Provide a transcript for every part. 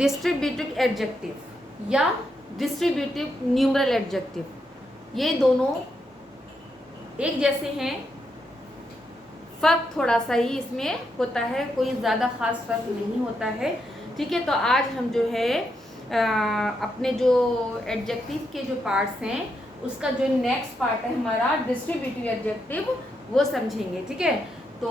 Distributive adjective या distributive numeral adjective, ये दोनों एक जैसे हैं, फर्क थोड़ा सा ही इसमें होता है, कोई ज़्यादा खास फर्क नहीं होता है। ठीक है, तो आज हम जो है अपने जो एडजेक्टिव के जो पार्ट्स हैं उसका जो नेक्स्ट पार्ट है हमारा डिस्ट्रीब्यूटिव एडजेक्टिव, वो समझेंगे। ठीक है, तो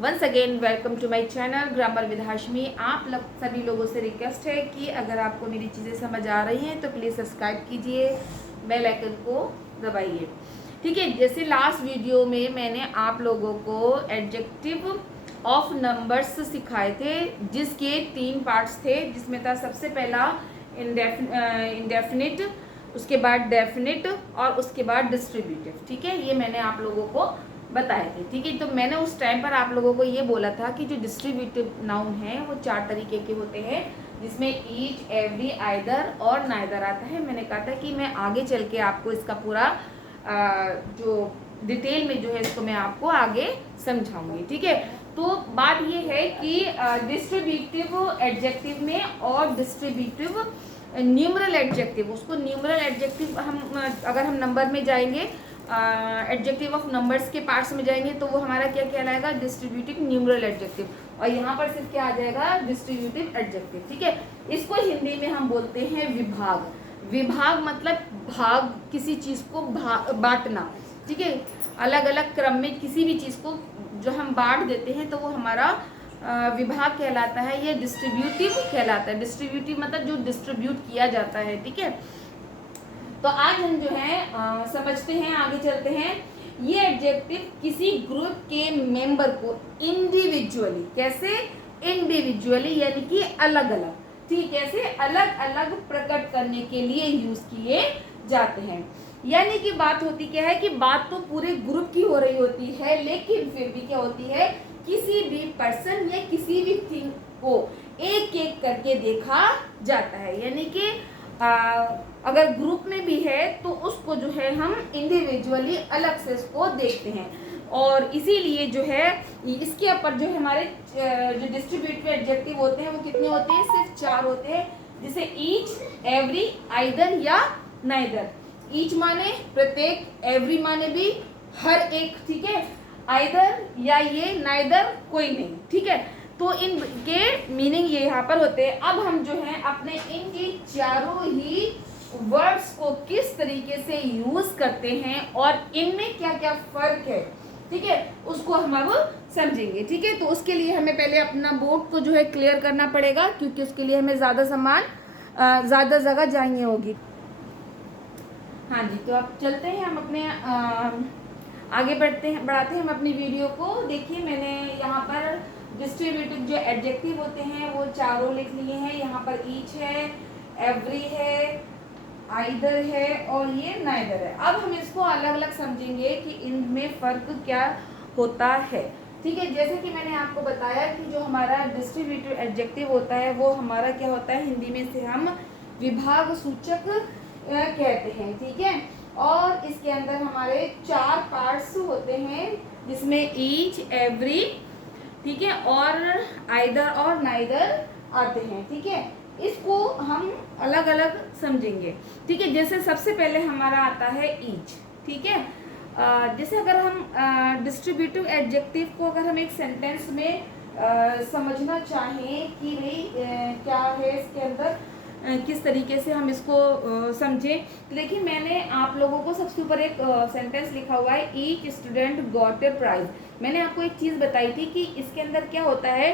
once again welcome to my channel grammar with Hashmi. आप सभी लोगों से रिक्वेस्ट है कि अगर आपको मेरी चीज़ें समझ आ रही हैं तो प्लीज़ सब्सक्राइब कीजिए, बेल आइकन को दबाइए। ठीक है, जैसे लास्ट वीडियो में मैंने आप लोगों को एडजेक्टिव ऑफ नंबर्स सिखाए थे, जिसके 3 पार्ट्स थे, जिसमें था सबसे पहला इंडेफिनिट, उसके बाद डेफिनिट और उसके बाद डिस्ट्रीब्यूटिव। ठीक है, ये मैंने आप लोगों को बताए थे। ठीक है, तो मैंने उस टाइम पर आप लोगों को ये बोला था कि जो डिस्ट्रीब्यूटिव नाउन है वो 4 तरीके के होते हैं, जिसमें ईच, एवरी, आइदर और नाइदर आता है। मैंने कहा था कि मैं आगे चल के आपको इसका पूरा जो डिटेल में जो है इसको मैं आपको आगे समझाऊंगी। ठीक है, तो बात ये है कि डिस्ट्रीब्यूटिव एडजेक्टिव में और डिस्ट्रीब्यूटिव न्यूमरल एडजेक्टिव, उसको न्यूमरल एडजेक्टिव अगर हम नंबर में जाएंगे, एडजेक्टिव ऑफ नंबर्स के पार्ट्स में जाएंगे तो वो हमारा क्या कहलाएगा, डिस्ट्रीब्यूटिव न्यूमरल एडजेक्टिव, और यहाँ पर सिर्फ क्या आ जाएगा, डिस्ट्रीब्यूटिव एडजेक्टिव। ठीक है, इसको हिंदी में हम बोलते हैं विभाग। विभाग मतलब भाग, किसी चीज़ को बांटना। ठीक है, अलग अलग क्रम में किसी भी चीज़ को जो हम बांट देते हैं तो वो हमारा विभाग कहलाता है, ये डिस्ट्रीब्यूटिव कहलाता है। डिस्ट्रीब्यूटिव मतलब जो डिस्ट्रीब्यूट किया जाता है। ठीक है, तो आज हम जो है समझते हैं, आगे चलते हैं। ये एडजेक्टिव किसी ग्रुप के मेंबर को इंडिविजुअली, कैसे इंडिविजुअली यानी कि अलग अलग, ठीक कैसे अलग अलग प्रकट करने के लिए यूज किए जाते हैं। यानी कि बात होती क्या है कि बात तो पूरे ग्रुप की हो रही होती है, लेकिन फिर भी क्या होती है, किसी भी पर्सन या किसी भी थिंग को एक एक करके देखा जाता है। यानी कि अगर ग्रुप में भी है तो उसको जो है हम इंडिविजुअली अलग से उसको देखते हैं, और इसीलिए जो है इसके ऊपर जो हमारे जो डिस्ट्रीब्यूटिव एडजेक्टिव होते हैं वो कितने होते हैं, सिर्फ 4 होते हैं, जैसे ईच, एवरी, आइदर या नाइदर। ईच माने प्रत्येक, एवरी माने भी हर एक, ठीक है, आइदर या ये, नाइदर कोई नहीं। ठीक है, तो इनके मीनिंग ये यहाँ पर होते हैं। अब हम जो है अपने इनके चारों ही वर्ड्स को किस तरीके से यूज करते हैं और इनमें क्या क्या फर्क है, ठीक है, उसको हम अब समझेंगे। ठीक है, तो उसके लिए हमें पहले अपना बोर्ड को जो है क्लियर करना पड़ेगा, क्योंकि उसके लिए हमें ज़्यादा जगह चाहिए होगी। हाँ जी, तो अब चलते हैं हम अपने आगे बढ़ाते हैं हम अपनी वीडियो को। देखिए, मैंने यहाँ पर डिस्ट्रीब्यूटिव जो एडजेक्टिव होते हैं वो चारों लिख लिए हैं। यहाँ पर ईच है, एवरी है, आइदर है और ये नाइदर है। अब हम इसको अलग अलग समझेंगे कि इनमें फ़र्क क्या होता है। ठीक है, जैसे कि मैंने आपको बताया कि जो हमारा डिस्ट्रीब्यूटिव एडजेक्टिव होता है वो हमारा क्या होता है, हिंदी में से हम विभाग सूचक कहते हैं। ठीक है, और इसके अंदर हमारे 4 पार्ट्स होते हैं, जिसमें ईच, एवरी, ठीक है, और आइदर और नाइदर आते हैं। ठीक है, इसको हम अलग अलग समझेंगे। ठीक है, जैसे सबसे पहले हमारा आता है ईच। ठीक है, जैसे अगर हम डिस्ट्रीब्यूटिव एडजेक्टिव को अगर हम एक सेंटेंस में समझना चाहें कि भाई क्या है इसके अंदर, किस तरीके से हम इसको समझें, तो देखिए मैंने आप लोगों को सबसे ऊपर एक सेंटेंस लिखा हुआ है, each student got a prize. मैंने आपको एक चीज़ बताई थी कि इसके अंदर क्या होता है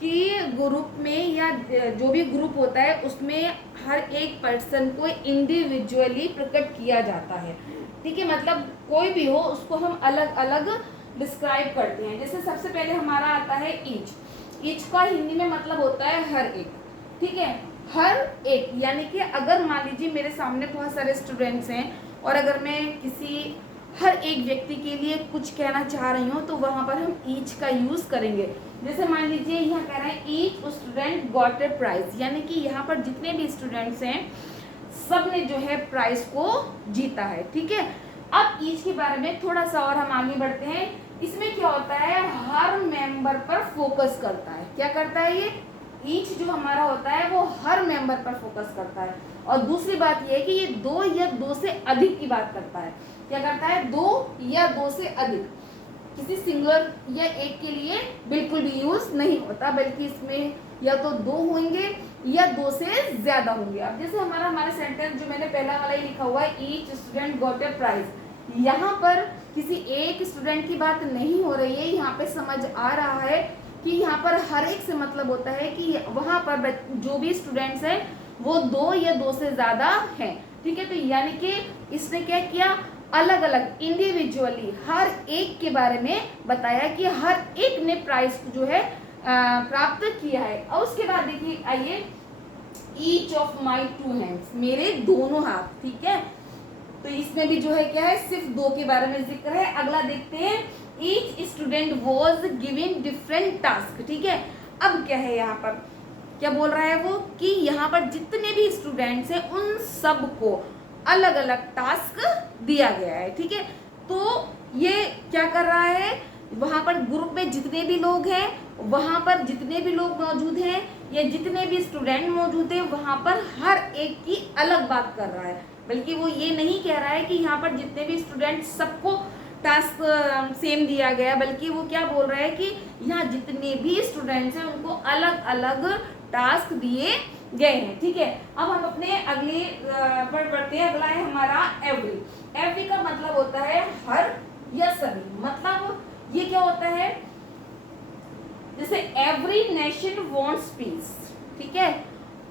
कि ग्रुप में या जो भी ग्रुप होता है उसमें हर एक पर्सन को इंडिविजुअली प्रकट किया जाता है। ठीक है, मतलब कोई भी हो उसको हम अलग अलग डिस्क्राइब करते हैं। जैसे सबसे पहले हमारा आता है ईच। ईच का हिंदी में मतलब होता है हर एक। ठीक है, हर एक यानी कि अगर मान लीजिए मेरे सामने बहुत सारे स्टूडेंट्स हैं और अगर मैं किसी हर एक व्यक्ति के लिए कुछ कहना चाह रही हूँ तो वहाँ पर हम ईच का यूज़ करेंगे। जैसे मान लीजिए यहाँ कह रहा है each student got a prize, यानी कि यहाँ पर जितने भी स्टूडेंट्स हैं सब ने जो है प्राइज को जीता है। ठीक है, अब ईच के बारे में थोड़ा सा और हम आगे बढ़ते हैं। इसमें क्या होता है, हर मेंबर पर फोकस करता है। क्या करता है ये, ईच जो हमारा होता है वो हर मेंबर पर फोकस करता है। और दूसरी बात ये है कि ये दो या दो से अधिक की बात करता है। क्या करता है? दो या दो से अधिक। किसी सिंगुलर या एक के लिए बिल्कुल भी यूज नहीं होता, बल्कि इसमें या तो दो होंगे या दो से ज्यादा होंगे। अब जैसे हमारे सेंटेंस जो मैंने पहला वाला ही लिखा हुआ है, each student got a prize, यहाँ पर किसी एक स्टूडेंट की बात नहीं हो रही है। यहाँ पे समझ आ रहा है कि यहाँ पर हर एक से मतलब होता है कि वहाँ पर जो भी स्टूडेंट्स हैं वो दो या दो से ज्यादा हैं। ठीक है, तो यानी कि इसने क्या किया, अलग अलग इंडिविजुअली हर एक के बारे में बताया कि हर एक ने प्राइज जो है प्राप्त किया है। और उसके बाद देखिए, आइए, each of my two hands, मेरे दोनों हाथ। ठीक है, तो इसमें भी जो है क्या है, सिर्फ दो के बारे में जिक्र है। अगला देखते हैं, each student was given different task. ठीक है, अब क्या है यहाँ पर, क्या बोल रहा है वो, कि यहाँ पर जितने भी स्टूडेंट्स हैं उन सबको अलग अलग टास्क दिया गया है। ठीक है, तो ये क्या कर रहा है, वहां पर ग्रुप में जितने भी लोग हैं, वहां पर जितने भी लोग मौजूद हैं या जितने भी स्टूडेंट मौजूद हैं, वहां पर हर एक की अलग बात कर रहा है। बल्कि वो ये नहीं कह रहा है कि यहाँ पर जितने भी स्टूडेंट सबको टास्क सेम दिया गया, बल्कि वो क्या बोल रहा है कि यहाँ जितने भी स्टूडेंट्स हैं उनको अलग अलग टास्क दिए गए हैं। ठीक है, अब हम अपने अगले पर बढ़ते हैं। अगला है हमारा एवरी। एवरी का मतलब होता है हर या सभी। मतलब ये क्या होता है, जैसे एवरी नेशन वांट्स पीस। ठीक है,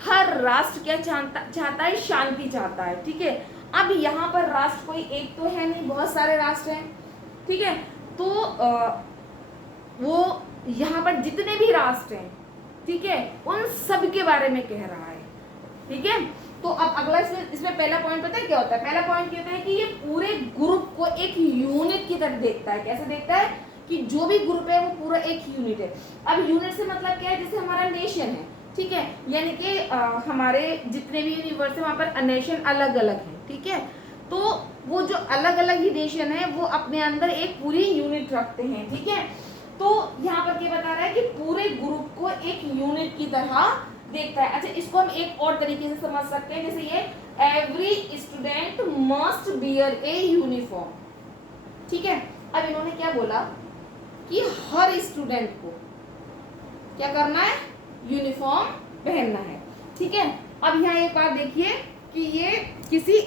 हर राष्ट्र क्या चाहता है, शांति चाहता है। ठीक है, अब यहाँ पर राष्ट्र कोई एक तो है नहीं, बहुत सारे राष्ट्र हैं। ठीक है, तो वो यहाँ पर जितने भी राष्ट्र हैं, ठीक है, उन सब के बारे में कह रहा है। ठीक है, तो अब अगला इसमें पहला पॉइंट पता है क्या होता है, पहला पॉइंट क्या होता है कि ये पूरे ग्रुप को एक यूनिट की तरह देखता है। कैसे देखता है कि जो भी ग्रुप है वो पूरा एक यूनिट है। अब यूनिट से मतलब क्या है, जैसे हमारा नेशन है, ठीक है, यानी कि हमारे जितने भी यूनिवर्स है वहां पर नेशन अलग अलग है। ठीक है, तो वो जो अलग अलग ही नेशन है वो अपने अंदर एक पूरी यूनिट रखते हैं। ठीक है, तो यहाँ पर क्या बता रहा है कि पूरे ग्रुप को एक यूनिट की तरह देखता है। अच्छा, इसको हम एक और तरीके से समझ सकते हैं, जैसे ये every student must bear a uniform. ठीक है, अब इन्होंने क्या बोला कि हर स्टूडेंट को क्या करना है, यूनिफॉर्म पहनना है। ठीक है, अब यहाँ एक बात देखिए कि ये किसी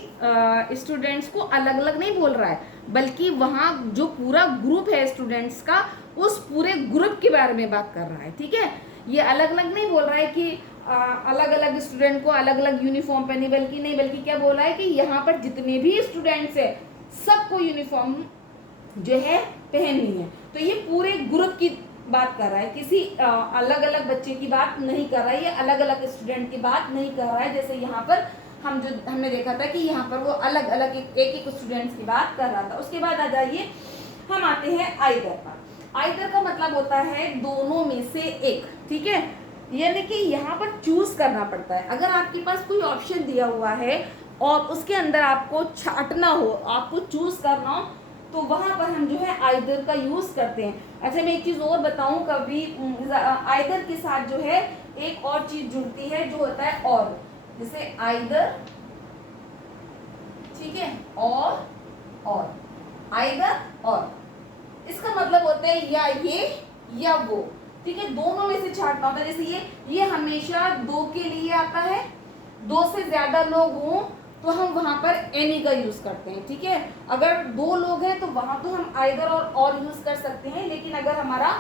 स्टूडेंट्स को अलग अलग नहीं बोल रहा है, बल्कि वहाँ जो पूरा ग्रुप है स्टूडेंट्स का, उस पूरे ग्रुप के बारे में बात कर रहा है। ठीक है, ये अलग अलग नहीं बोल रहा है कि अलग अलग स्टूडेंट को अलग अलग यूनिफॉर्म पहनी, बल्कि नहीं, बल्कि क्या बोल रहा है कि यहाँ पर जितने भी स्टूडेंट्स है सबको यूनिफॉर्म जो है पहननी है। तो ये पूरे ग्रुप की बात कर रहा है, किसी अलग अलग बच्चे की बात नहीं कर रहा है, ये अलग अलग स्टूडेंट की बात नहीं कर रहा है। जैसे यहाँ पर हमने देखा था कि यहाँ पर वो अलग अलग एक एक स्टूडेंट्स की बात कर रहा था। उसके बाद आ जाइए, हम आते हैं आइदर पर। आइदर का मतलब होता है दोनों में से एक। ठीक है, यानी कि यहाँ पर चूज करना पड़ता है। अगर आपके पास कोई ऑप्शन दिया हुआ है और उसके अंदर आपको छांटना हो, आपको चूज करना हो, तो वहां पर हम जो है आइदर का यूज करते हैं। अच्छा, मैं एक चीज और बताऊं, कभी आइदर के साथ जो है एक और चीज जुड़ती है जो होता है और, जैसे आइदर, ठीक है, और आइदर और, इसका मतलब होता है या ये या वो। ठीक है, दोनों में से छांटना होता है। जैसे ये हमेशा दो के लिए आता है, दो से ज्यादा लोग हों तो हम वहां पर एनी का यूज करते हैं। ठीक है, अगर दो लोग हैं तो वहां तो हम आइदर और यूज कर सकते हैं, लेकिन अगर हमारा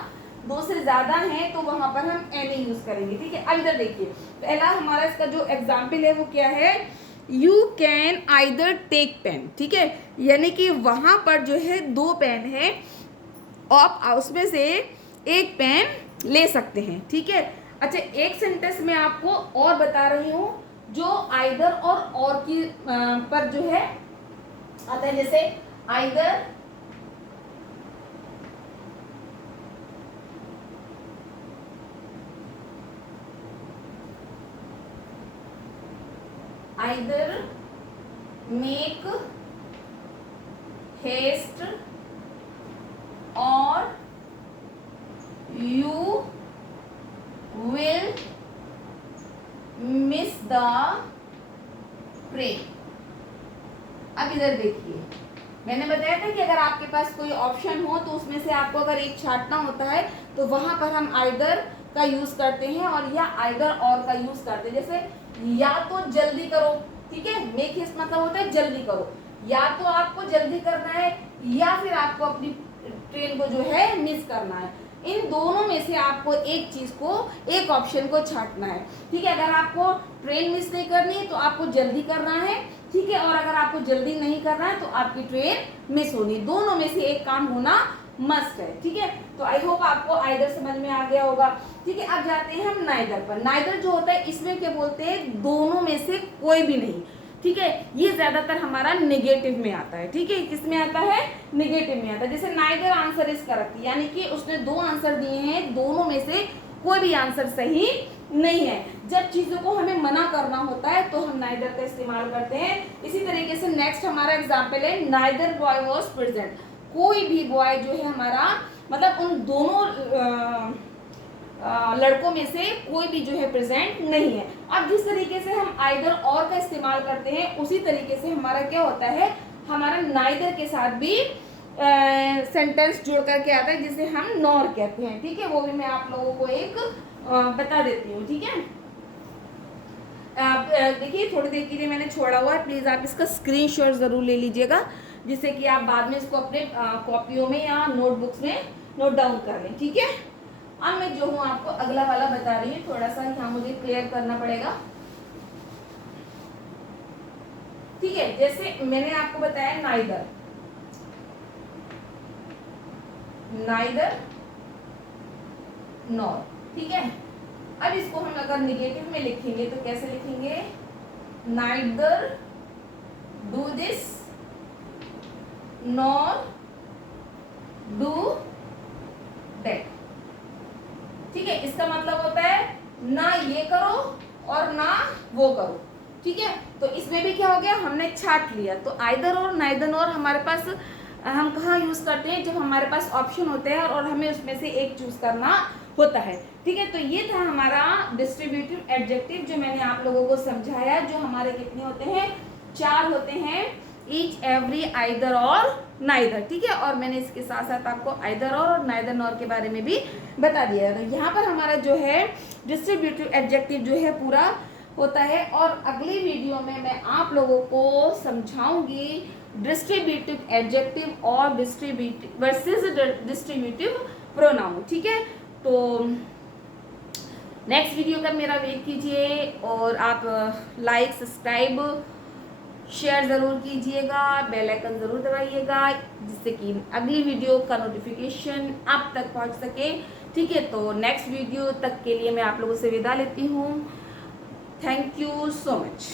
दो से ज्यादा है तो वहां पर हम एनी यूज करेंगे। ठीक है, अब इधर देखिए, पहला हमारा इसका जो एग्जाम्पल है वो क्या है, you can either take pen. ठीक है, यानी कि वहां पर जो है दो पेन है, आप उसमें से एक पेन ले सकते हैं। ठीक है, अच्छा, एक सेंटेंस में आपको और बता रही हूँ जो आइदर और की पर जो है आता है, जैसे आइदर मेक हेस्ट और you will miss the train. अब इधर देखिए, मैंने बताया था कि अगर आपके पास कोई ऑप्शन हो तो उसमें से आपको अगर एक छांटना होता है तो वहां पर हम आइदर का यूज करते हैं और या आइदर और का यूज करते हैं। जैसे या तो जल्दी करो, ठीक है, मेक हिस्ट मतलब होता है जल्दी करो, या तो आपको जल्दी करना है या फिर आपको अपनी ट्रेन को जो है मिस करना है। इन दोनों में से आपको एक चीज को, एक ऑप्शन को छांटना है, ठीक है। अगर आपको ट्रेन मिस नहीं करनी है तो आपको जल्दी करना है, ठीक है, और अगर आपको जल्दी नहीं करना है तो आपकी ट्रेन मिस होगी। दोनों में से एक काम होना मस्ट है, ठीक है। तो आई होप आपको आइदर समझ में आ गया होगा, ठीक है। अब जाते हैं हम नाइदर पर। नाइदर जो होता है इसमें क्या बोलते हैं, दोनों में से कोई भी नहीं, ठीक है। ये ज्यादातर हमारा नेगेटिव में आता है, ठीक है। किस में आता है, नेगेटिव में आता है। जैसे नाइदर आंसर इज करेक्ट, यानी कि उसने दो आंसर दिए हैं, दोनों में से कोई भी आंसर सही नहीं है। जब चीजों को हमें मना करना होता है तो हम नाइदर का इस्तेमाल करते हैं। इसी तरीके से नेक्स्ट हमारा एग्जाम्पल है नाइदर बॉय वॉज प्रेजेंट। कोई भी बॉय जो है हमारा, मतलब उन दोनों लड़कों में से कोई भी जो है प्रेजेंट नहीं है। अब जिस तरीके से हम आइदर और का इस्तेमाल करते हैं उसी तरीके से हमारा क्या होता है, हमारा नाइदर के साथ भी सेंटेंस जुड़ करके आता है जिसे हम नॉर कहते हैं, ठीक है। वो भी मैं आप लोगों को एक बता देती हूँ, ठीक है। देखिए थोड़ी देर के लिए मैंने छोड़ा हुआ है, प्लीज आप इसका स्क्रीनशॉट जरूर ले लीजिएगा जिससे कि आप बाद में इसको अपने कॉपियों में या नोटबुक्स में नोट डाउन कर लें, ठीक है। अब मैं जो हूँ आपको अगला वाला बता रही हूँ, थोड़ा सा यहाँ मुझे क्लियर करना पड़ेगा, ठीक है। जैसे मैंने आपको बताया नाइदर, नाइदर नॉर, ठीक है। अब इसको हम अगर निगेटिव में लिखेंगे तो कैसे लिखेंगे, neither do this nor do that, ठीक है। इसका मतलब होता है ना ये करो और ना वो करो, ठीक है। तो इसमें भी क्या हो गया, हमने छाट लिया। तो आइदर और नाइदर और हमारे पास हम कहाँ यूज करते हैं, जब हमारे पास ऑप्शन होते हैं और हमें उसमें से एक चूज करना होता है, ठीक है। तो ये था हमारा डिस्ट्रीब्यूटिव एडजेक्टिव जो मैंने आप लोगों को समझाया, जो हमारे कितने होते हैं, 4 होते हैं, ईच एवरी आइदर और नाइदर, ठीक है। और मैंने इसके साथ साथ आपको आइदर और नाइदर नॉर के बारे में भी बता दिया है। तो यहाँ पर हमारा जो है डिस्ट्रीब्यूटिव एडजेक्टिव जो है पूरा होता है। और अगली वीडियो में मैं आप लोगों को समझाऊंगी डिस्ट्रीब्यूटिव एडजेक्टिव और डिस्ट्रीब्यूटिव वर्सेस डिस्ट्रीब्यूटिव प्रोनाउन, ठीक है। तो नेक्स्ट वीडियो का मेरा वेट कीजिए और आप लाइक, सब्सक्राइब, शेयर ज़रूर कीजिएगा, बेल आइकन ज़रूर दबाइएगा जिससे कि अगली वीडियो का नोटिफिकेशन आप तक पहुंच सके, ठीक है। तो नेक्स्ट वीडियो तक के लिए मैं आप लोगों से विदा लेती हूँ। Thank you so much.